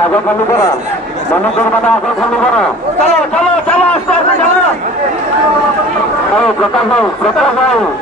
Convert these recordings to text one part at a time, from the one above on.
आगे खाली करो मनुष्य मैंने आगे खाली करो चलो प्रकाश भाई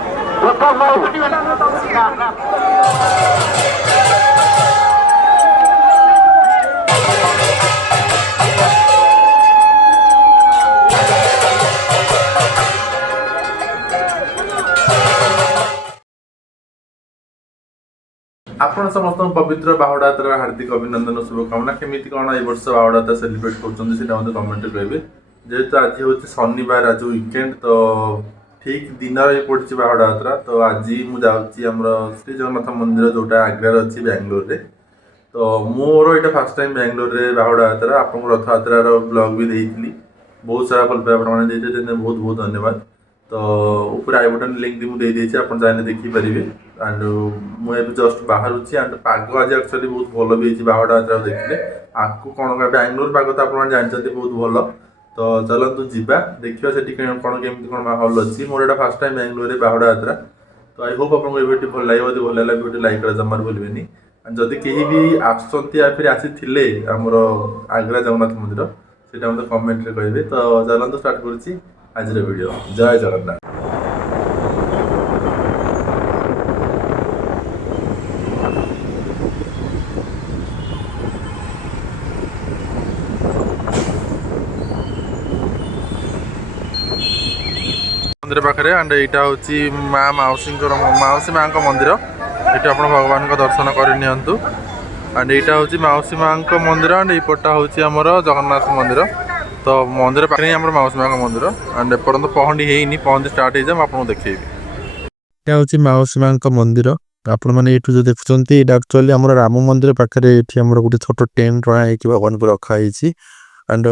आपण समस्त पवित्र बाहुडा यात्रा हार्दिक अभिनंदन शुभकामना केमिति कौन ए वर्ष बाहुडा यात्रा सेलिब्रेट कर कमेंट करेंगे जेहेतु आज हूँ शनिवार आज वीकेंड तो ठीक दिन पड़ी बाहुडा यात्रा तो आज मुझे श्री जगन्नाथ मंदिर जोटा आग्रा अच्छी बेंगलोर रे तो मोर यहाँ फास्ट टाइम बेंगलोर रे बाहुडा यात्रा आप रथ यात्रार ब्लॉग भी देती बहुत सारा भल पाए आपने बहुत बहुत धन्यवाद तो ऊपर आई बटन लिंक मुझे देती आप चाहे देखिपारे एंड मुझे जस्ट बाहर एंड पाग आज एक्चुअली बहुत भल भी बाहुडा यात्रा देखिए आपको कौन बेंगलोर पाग तो आप जानते बहुत भल तो चलतु जीवा देखिए से कौन केमी कौन माहौल अच्छी मोर यहाँ फास्ट टाइम बेंगलोर रे बाहुडा यात्रा तो आई होप आपको भिडियो भल लगे भल लगे भिडियो लाइक करा जमार भूलें जदि कहीं भी आसुँच या फिर आसी आमर आग्रा जगन्नाथ मंदिर से मतलब कमेंट कहे तो चलतु स्टार्ट करुँची आज वीडियो जय जगन्नाथ मंदिर पाखे एंड यहाँ हूँ माँ मौसी माँ का मंदिर ये आप भगवान का दर्शन करनी एंड यहाँ हूँ मौसी माँ का मंदिर एंड यपटा हूँ आमर जगन्नाथ मंदिर तो मंदिर पाखे ही आम मौसी माँ का मंदिर एंड एपर्तंत पहंडी है पहंडी स्टार्ट हो आपको देखिए यहाँ हूँ मौसी माँ का मंदिर आपण मैंने ये जो देखुं ये एक्चुअली आम राम मंदिर पाखे ये गोटे छोट टेंट रहा भगवान को रखाई एंड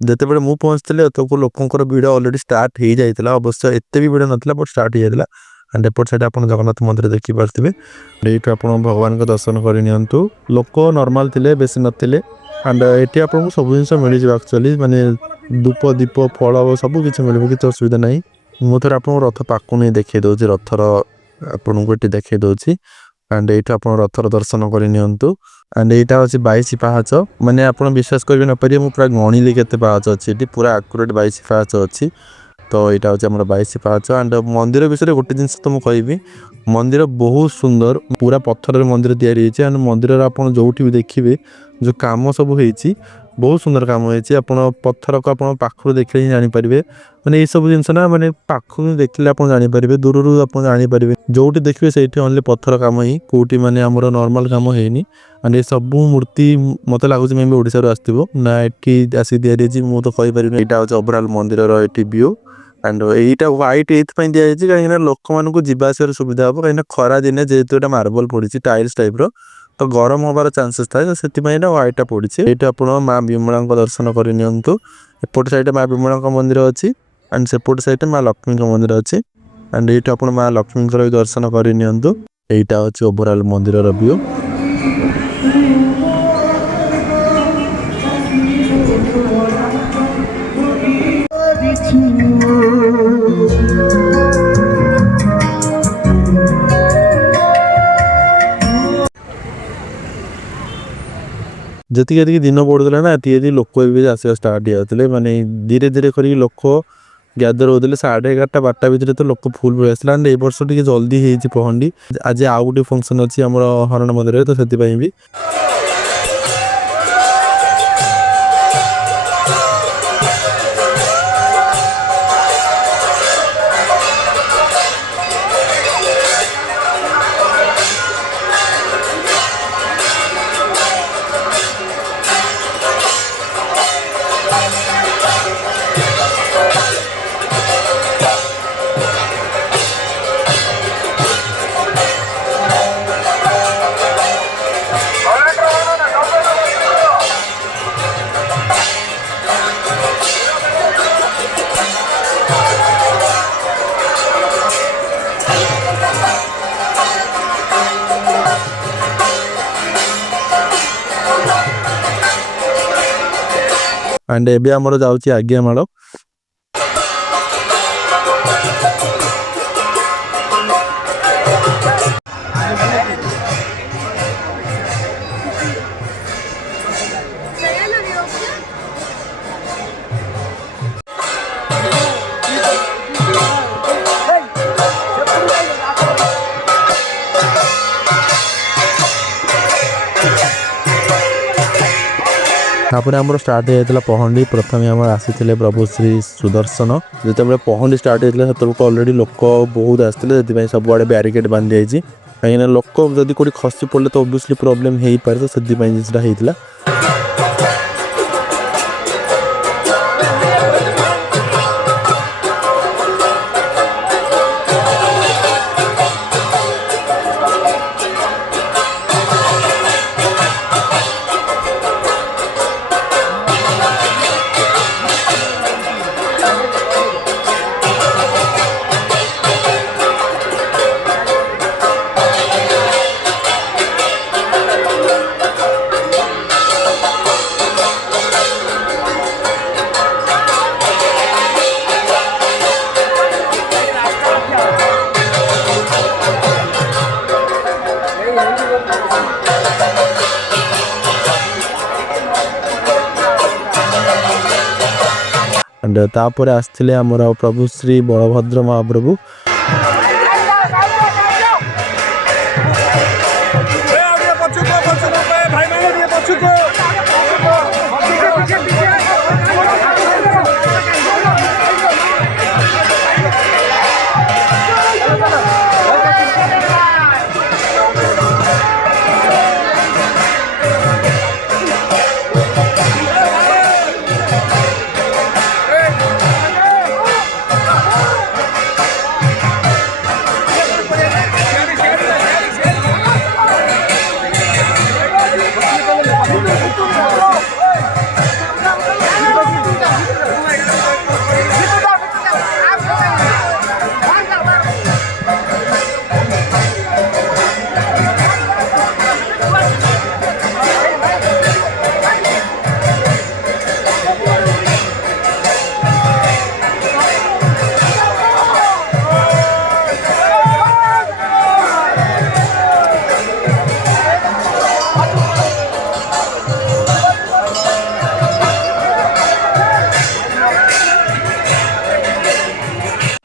जितेबाला मुझे पहुँचती तो लोकर भिड़ अलरेडी स्टार्ट हो जाता अवश्य एत भी भिड़ नाला बट स्टार्ट हो जाता एंड एपट साइड आप जगन्नाथ मंदिर देखिपारे ये आप भगवान का दर्शन करनी लोक नॉर्मल थे बेसी नथिले एंड ये आपको सब जिन मिल जाए एक्चुअली माने धूप दीप फल सब किसी मिले किसी असुविधा ना मुझे आपको रथ पाक नहीं देखी दूसरी रथर आपको ये देखी दूसरी एंड ये आप रथर दर्शन करनी एंड यहाँ अच्छे 22 पाहाच माने आप विश्वास करेंगे नपारे मुझे पूरा गणिली के पाहाच अच्छी पूरा आकुरेट 22 पाहाच अच्छी तो यहाँ हूँ आम 22 पाहाच एंड मंदिर विषय गोटे जिन तो मुझे कहबी मंदिर बहुत सुंदर पूरा पत्थर मंदिर तैयारी एंड मंदिर आप जो भी देखिए जो कम सब हो बहुत सुंदर कम हो पत्थर को आप पाखु देखले ही जानीपारे मैंने ये सब जिन ना मैंने पाखु देखले आप जानीपारे दूर आप जानीपारे जो देखिए से ओनली पत्थर कम ही कौटी माने आमर नॉर्मल कम होनी एंड ये सब मूर्ति मत लगुच मे भी ओडिशा आसो ना ये आसिक तैयारी मुझे तो कहीपर यहाँ हूँ ओवरऑल मंदिर ये व्यू एंड यहाँ व्हाइट ये दिखाई कहीं लोक मानक जावासर सुविधा हम कहीं खरा दिन जेहेतु यहाँ मार्बल पड़ी टाइल्स टाइप तो गरम हबार चांसेस थाए तो से व्हाइटा पड़ी ये आप माँ विमला दर्शन करनी एपट साइड माँ विमला मंदिर अच्छी एंड सेपट साइड माँ लक्ष्मी मंदिर अच्छी एंड ये आप माँ लक्ष्मी भी दर्शन करनी यहाँ हूँ ओवरऑल मंदिर व्यू जी दिन बढ़ुला ना ये लोक भी आसा स्टार्ट हो माने धीरे धीरे कर लोक ग्यादर होते 11:30 12 भितर तो लोक फुल पड़े आसला एंड ए वर्ष टे जल्दी हो पहंडी आज आउ गोटे फंक्शन अच्छी आम हरण मंदिर तो से भी एंड एबे हमर जाउची आज्ञा माଳ तापर आम स्टार्ट होता पहंडी प्रथम आम आसी प्रभु श्री सुदर्शन जिते पहंडी स्टार्ट होता से अलरेडी लोक बहुत आसते सब आड़े ब्यारिकेड बांधि जाइए कहीं लोक जब कौट खसी पड़े तो ओबियसली प्रोब्लेम हो पारे तो से होता एंड तापर आसते आमर प्रभु श्री बलभद्र महाप्रभु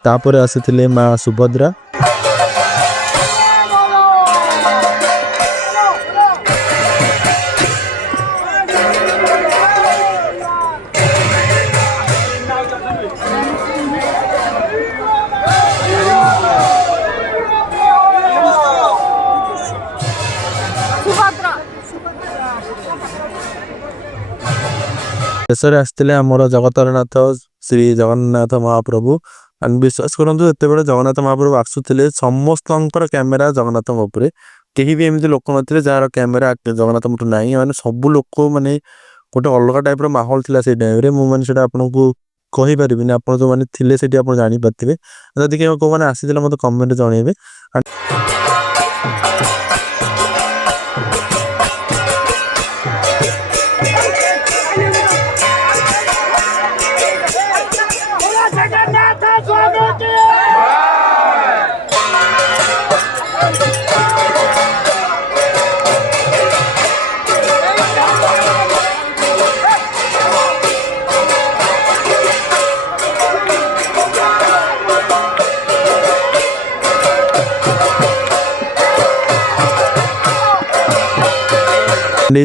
तापर आसी माँ सुभद्रा शेष आसते आमर जगतरनाथ श्री जगन्नाथ महाप्रभु एंड विश्वास करूँ जिते बड़े जगन्नाथ महाप्रभु आसुले समस्त कैमेरा जगन्नाथ उपरे कहीं भी एमती लोक ना जार कैमेरा जगन्नाथ ना मैंने सब लोक मैंने गोटे अलग टाइप माहौल थी से टाइम मुझे आपको कहीपरि आप जो मैंने थे से जापारे जदि कौ मैंने आसी मतलब कमेंट जनइबे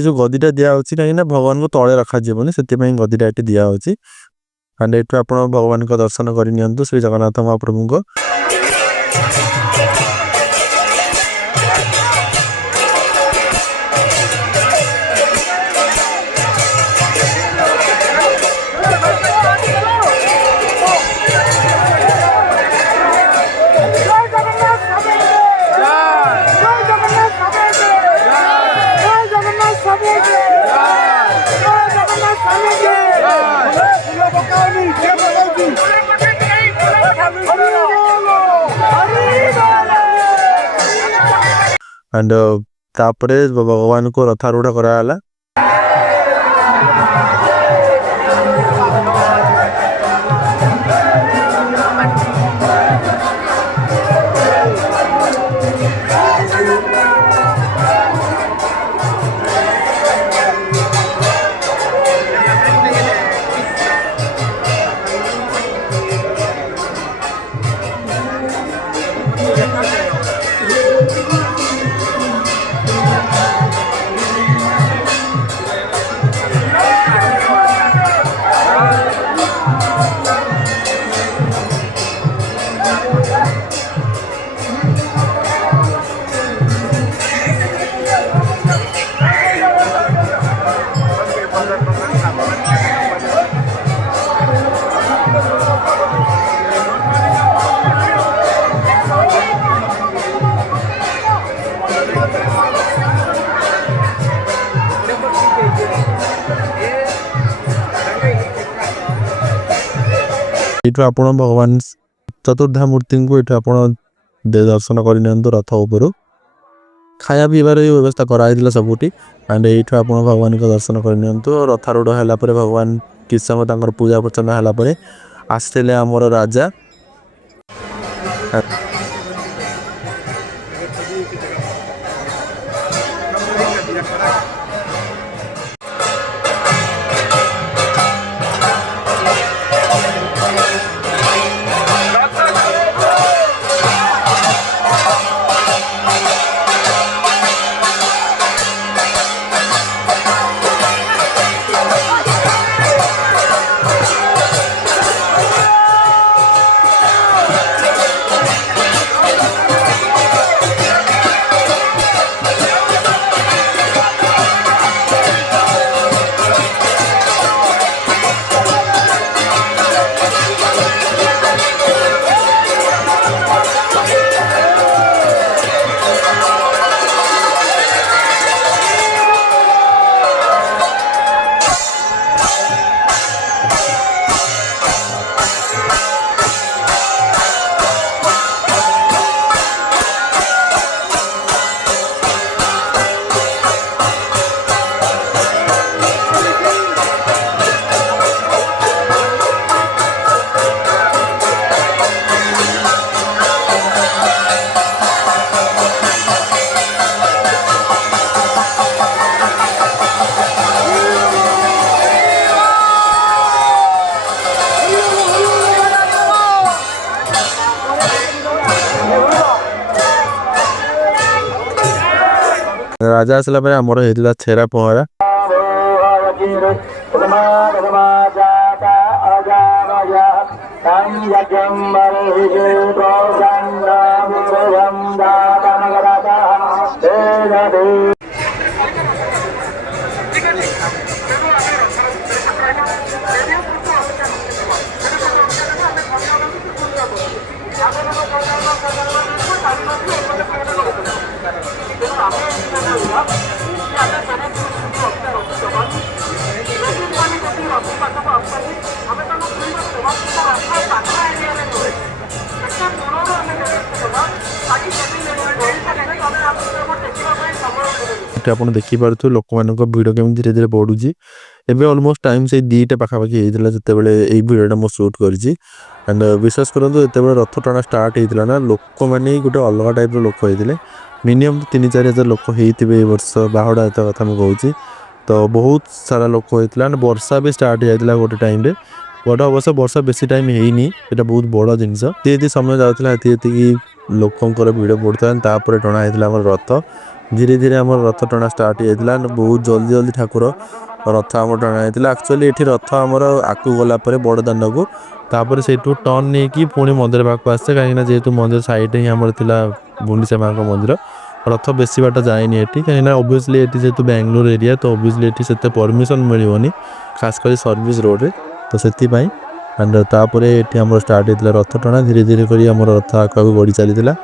जो गदीटा दिखाई कहीं भगवान को तले रखा जीवन से गदीटा ये दिखाई एंड ये आप भगवान को दर्शन करनी श्री जगन्नाथ महाप्रभु को एंड तापरे भगवान को रथारूढ़ कराला ଏଠୁ ଆପଣ ଭଗବାନ ଚତୁର୍ଦ୍ଧା ମୂର୍ତ୍ତିଙ୍କୁ ଏଠୁ ଆପଣ ଦର୍ଶନ କରିନିଅନ୍ତୁ ରଥ ଉପରୁ। ଖାଇବା ପିଇବାର ବି ବ୍ୟବସ୍ଥା କରାଯାଇଥିଲା ସବୁଠି। ଆଣ୍ଡ ଏଇଠୁ ଆପଣ ଭଗବାନଙ୍କ ଦର୍ଶନ କରିନିଅନ୍ତୁ। ରଥାରୂଢ଼ ହେଲା ପରେ ଭଗବାନ କିଛି ସମୟ ତାଙ୍କର ପୂଜା ଅର୍ଚ୍ଚନା ହେଲା ପରେ ଆସିଥିଲେ ଆମର ରାଜା। ରାଜା ଆସିଲା ପରେ ଆମର ହେଇଥିଲା ଛେରା ପହଁରା। ଆପଣ ଦେଖିପାରୁଥିବେ ଲୋକମାନଙ୍କ ଭିଡ଼ କେମିତି ଧୀରେ ଧୀରେ ବଢ଼ୁଛି। ଏବେ ଅଲମୋଷ୍ଟ ଟାଇମ୍ ସେଇ 2ଟା ପାଖାପାଖି ହେଇଥିଲା ଯେତେବେଳେ ଏଇ ଭିଡ଼ିଓଟା ମୁଁ ସୁଟ୍ କରିଛି। ଆଣ୍ଡ ବିଶ୍ୱାସ କରନ୍ତୁ ଯେତେବେଳେ ରଥ ଟଣା ଷ୍ଟାର୍ଟ ହେଇଥିଲା ନା, ଲୋକମାନେ ଗୋଟେ ଅଲଗା ଟାଇପ୍ର ଲୋକ ହେଇଥିଲେ। ମିନିମମ୍ 3-4 ହଜାର ଲୋକ ହେଇଥିବେ ଏ ବର୍ଷ ବାହୁଡ଼ା ଯାତ୍ରା କଥା ମୁଁ କହୁଛି। ତ ବହୁତ ସାରା ଲୋକ ହେଇଥିଲା। ଆଣ୍ଡ ବର୍ଷା ବି ଷ୍ଟାର୍ଟ ହେଇଯାଇଥିଲା ଗୋଟେ ଟାଇମ୍ରେ। ବଡ଼ ଅବଶ୍ୟ ବର୍ଷା ବେଶୀ ଟାଇମ୍ ହେଇନି, ଏଇଟା ବହୁତ ବଡ଼ ଜିନିଷ। ଯେତିକି ସମୟ ଯାଉଥିଲା ସେତିକି ଲୋକଙ୍କର ଭିଡ଼ ବଢ଼ୁଥିଲା। ତାପରେ ଟଣା ହେଇଥିଲା ଆମର ରଥ। ଧୀରେ ଧୀରେ ଆମର ରଥ ଟଣା ଷ୍ଟାର୍ଟ ହେଇଯାଇଥିଲା। ବହୁତ ଜଲ୍ଦି ଜଲ୍ଦି ଠାକୁର ରଥ ଆମର ଟଣା ହେଇଥିଲା। ଆକ୍ଚୁଆଲି ଏଠି ରଥ ଆମର ଆଗକୁ ଗଲା ପରେ ବଡ଼ ଦାଣ୍ଡକୁ, ତାପରେ ସେଇଠୁ ଟର୍ନ ନେଇକି ପୁଣି ମନ୍ଦିର ପାଖକୁ ଆସେ। କାହିଁକିନା ଯେହେତୁ ମନ୍ଦିର ସାଇଡ଼୍ରେ ହିଁ ଆମର ଥିଲା ଗୁଣ୍ଡିଚା ମାଙ୍କ ମନ୍ଦିର, ରଥ ବେଶୀ ବାଟ ଯାଏନି ଏଠି। କାହିଁକିନା ଅବଭିୟସଲି ଏଠି ଯେହେତୁ ବାଙ୍ଗାଲୋର ଏରିଆ, ତ ଅବଭିୟସଲି ଏଠି ସେତେ ପରମିସନ୍ ମିଳିବନି, ଖାସ୍ କରି ସର୍ଭିସ୍ ରୋଡ଼ରେ। ତ ସେଥିପାଇଁ ଆଣ୍ଡ ତାପରେ ଏଠି ଆମର ଷ୍ଟାର୍ଟ ହେଇଥିଲା ରଥ ଟଣା। ଧୀରେ ଧୀରେ କରି ଆମର ରଥ ଆଗକୁ ବଢ଼ି ଚାଲିଥିଲା।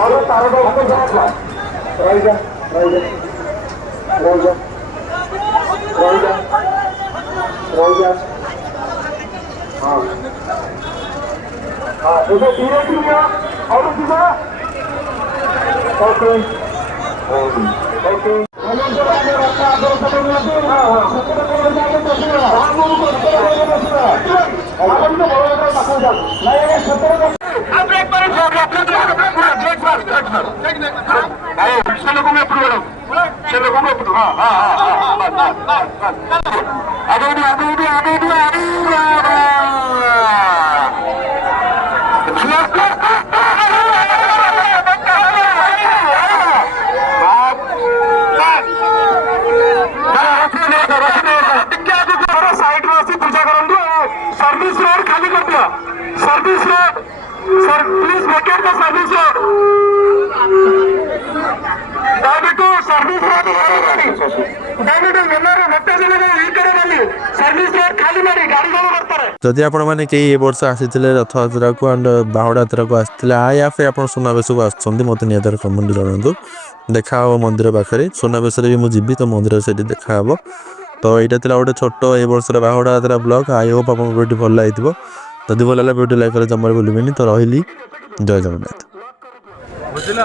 और तारों का ऊपर जाएगा रहेगा रहेगा रहेगा रहेगा रहेगा हाँ हाँ इसे धीरे धीरे और धीरे ओके ओके सर्विस रोड खाली कर दिया service road sir please vacate the service road ದಯವಿಟ್ಟು ಸರ್ವಿಸ್ ರೋಡ್ ದಯವಿಟ್ಟು ಎಲ್ಲರೂ ಮತ್ತೆ ಈ ಕಡೆ ಬನ್ನಿ ಸರ್ವಿಸ್ ರೋಡ್ ಖಾಲಿ ಮಾಡಿ ಗಾಡಿಗಳು ಬರ್ತಾರೆ ଯଦି ଆପଣମାନେ କେହି ଏ ବର୍ଷ ଆସିଥିଲେ ରଥଯାତ୍ରାକୁ ଆଣ୍ଡ ବାହୁଡ଼ା ଯାତ୍ରାକୁ ଆସିଥିଲେ ୟା ଫିର ଆପଣ ସୁନାବେଶକୁ ଆସୁଛନ୍ତି ମୋତେ ନିହାତି କମେଣ୍ଟ ଜଣାନ୍ତୁ। ଦେଖା ହେବ ମନ୍ଦିର ପାଖରେ ସୁନାବେଶରେ ବି ମୁଁ ଯିବି ତ ମନ୍ଦିର ସେଠି ଦେଖା ହେବ। ତ ଏଇଟା ଥିଲା ଗୋଟେ ଛୋଟ ଏ ବର୍ଷର Bahuda Yatra blog. I Hope ଆପଣଙ୍କୁ ଭିଡ଼ିଓଟି ଭଲ ଲାଗିଥିବ। ଯଦି ଭଲ ଲାଗିଲା ଭିଡ଼ିଓ ଲାଇକ୍ କଲେ ଜମାରୁ ଭୁଲିବେନି। ତ ରହିଲି, ଜୟ ଜଗନ୍ନାଥ। ବୁଝିଲ?